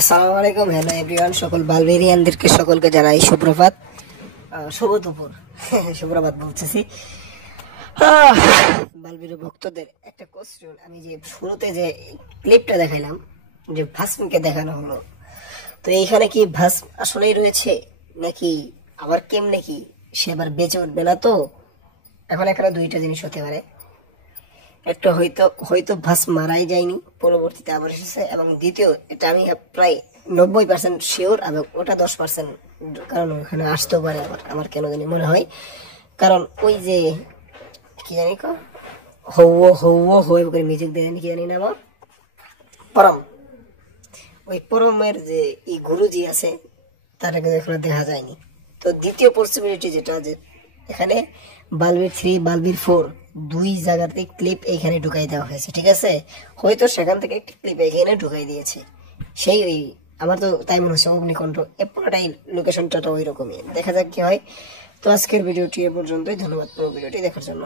আসসালামু আলাইকুম। Hello everyone, সকল বালবেরিয়ানদেরকে সকলকে জানাই সুপ্রভাত, শুভ দুপুর। সুপ্রভাত বলতেছি। বালবেরি ভক্তদের একটা কোশ্চেন, আমি যে শুরুতে যে ক্লিপটা দেখাইলাম, যে ভাস্মকে দেখানো হলো, তো এইখানে কি ভাস্ম আসলেই রয়েছে নাকি আবার কেমনে কি সে আবার বেঁচে উঠবে না? তো এখন এখানে দুইটা জিনিস হতে পারে। একটা হয়তো হয়তো ভাস মারাই যায়নি, পরবর্তীতে আবার এসেছে, এবং দ্বিতীয় এটা আমি প্রায় 90% শিওর, এবং ওটা 10%, কারণ ওখানে আসতেও পারে আবার, আমার কেন জানি মনে হয়। কারণ ওই যে কি জানি হৌও হৌও হয়ে করে মিউজিক দিয়ে জানি কি জানি না আমার পরম, ওই পরমের যে ই গুরুজি আছে তাটাকে এখনো দেখা যায়নি। তো দ্বিতীয় পসিবিলিটি যেটা, যে এখানে বালবির 3 বালবির 4 দুই জায়গাতে ক্লিপ এইখানে ঢুকাই দেওয়া হয়েছে, ঠিক আছে? হয়তো সেখান থেকে একটি ক্লিপ এখানে ঢুকাই দিয়েছে, সেই ওই আমার তো তাই মনে হচ্ছে অগ্নিকণ্ঠ পুরোটাই লোকেশনটা ওই রকমই। দেখা যাক কি হয়। তো আজকের ভিডিওটি এ পর্যন্তই। ধন্যবাদ পুরো ভিডিওটি দেখার জন্য।